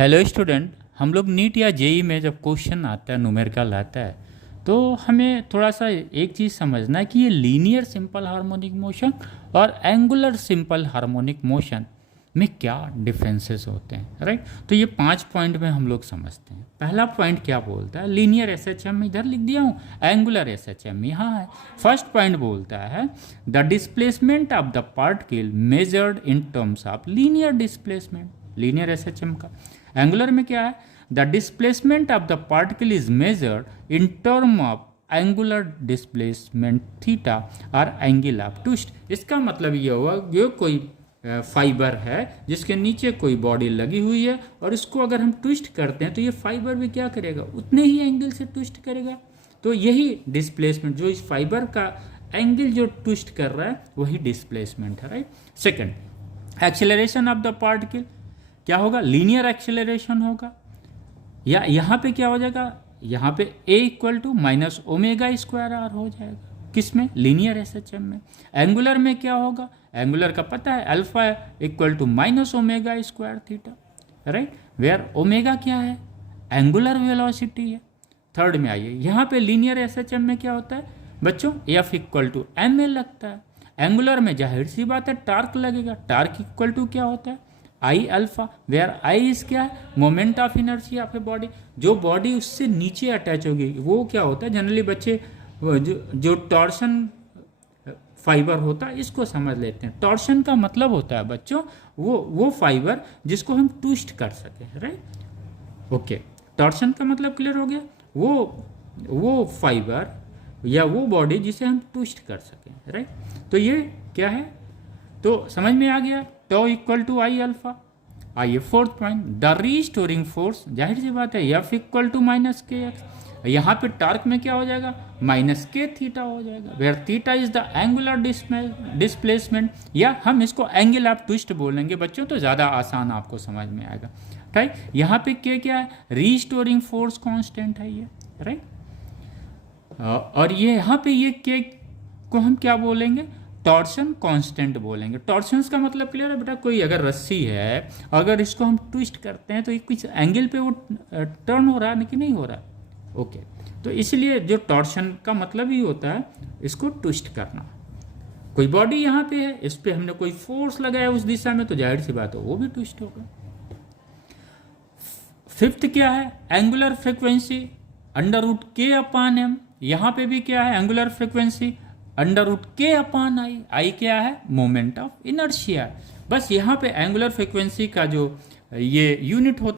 Hello student, हम लोग NEET या जेई में जब क्वेश्चन आता है, न्यूमेरिकल आता है, तो हमें थोड़ा सा एक चीज़ समझना है कि ये लीनियर सिंपल हार्मोनिक मोशन और एंगुलर सिंपल हार्मोनिक मोशन में क्या डिफरेंसेस होते हैं, राइट। तो ये 5 पॉइंट में हम लोग समझते हैं। पहला पॉइंट क्या बोलता है, लीनियर एसएचएम इधर लिख दिया हूँ, एंगुलर एसएचएम यहाँ है। फर्स्ट पॉइंट बोलता है the displacement of the particle measured in terms of linear displacement, linear SHM का। एंगुलर में क्या है, the displacement of the particle is measured in term of angular displacement theta और angle of twist. इसका मतलब ये हुआ, ये कोई फाइबर है जिसके नीचे कोई बॉडी लगी हुई है और इसको अगर हम ट्विस्ट करते हैं तो ये फाइबर भी क्या करेगा, उतने ही एंगल से ट्विस्ट करेगा। तो यही डिस्प्लेसमेंट, जो इस फाइबर का एंगल जो ट्विस्ट कर रहा है वही डिस्प्लेसमेंट है, right. Second, acceleration of the particle क्या होगा, लीनियर एक्सेलरेशन होगा। या यहाँ पे क्या हो जाएगा, यहाँ पे a equal to minus omega square r हो जाएगा। किस में, लीनियर एसएचएम में। एंगुलर में क्या होगा, एंगुलर का पता है alpha equal to minus omega square theta, right, where omega क्या है, एंगुलर वेलोसिटी है। थर्ड में आइए, यहाँ पे लीनियर एसएचएम में क्या होता है बच्चों, F equal to M L लगता है। एंगुलर में जाहिर सी बात है टार्क लगेगा, टार्क इक्वल टू क्या होता है, I alpha, where I is क्या है, moment of inertia of a body. जो बॉडी उससे नीचे अटैच होगी वो क्या होता है, जनरली बच्चे जो टॉर्शन फाइबर होता है इसको समझ लेते हैं। टॉर्शन का मतलब होता है बच्चों वो फाइबर जिसको हम ट्विस्ट कर सके, राइट। ओके, टॉर्शन का मतलब क्लियर हो गया, वो फाइबर या वो बॉडी जिसे हम ट्विस्ट कर सकें, राइट। तो ये क्या है, तो समझ में आ गया, tau equal to I alpha. आइए fourth point, the restoring force, जाहिर सी बात है F equal to minus K X. यहाँ पे टार्क में क्या हो जाएगा, माइनस के थीटा हो जाएगा, where theta is the angular displacement, या हम इसको एंगल ऑफ ट्विस्ट बोलेंगे बच्चों, तो ज़्यादा आसान आपको समझ में आएगा, राइट। यहाँ पे के क्या है, रीस्टोरिंग फोर्स कांस्टेंट है ये, राइट। और ये यहाँ पे ये के को हम क्या बोलेंगे, टॉर्शन कांस्टेंट बोलेंगे। टॉर्शंस का मतलब क्लियर है बेटा, कोई अगर रस्सी है, अगर इसको हम ट्विस्ट करते हैं तो कुछ एंगल पे वो टर्न हो रहा है कि नहीं हो रहा, ओके। तो इसलिए जो टॉर्शन का मतलब ही होता है इसको ट्विस्ट करना। कोई बॉडी यहाँ पे है, इस पे हमने कोई फोर्स लगाया उस दिशा में, तो जाहिर सी बात है वो भी ट्विस्ट होगा। फिफ्थ क्या है, एंगुलर फ्रिक्वेंसी अंडर रूट के अपान एम। यहाँ पे भी क्या है, एंगुलर फ्रिक्वेंसी अंडर रूट के अपान आई। आई क्या है, मोमेंट ऑफ इनर्शिया। बस यहाँ पे एंगुलर फ्रिक्वेंसी का जो ये यूनिट होता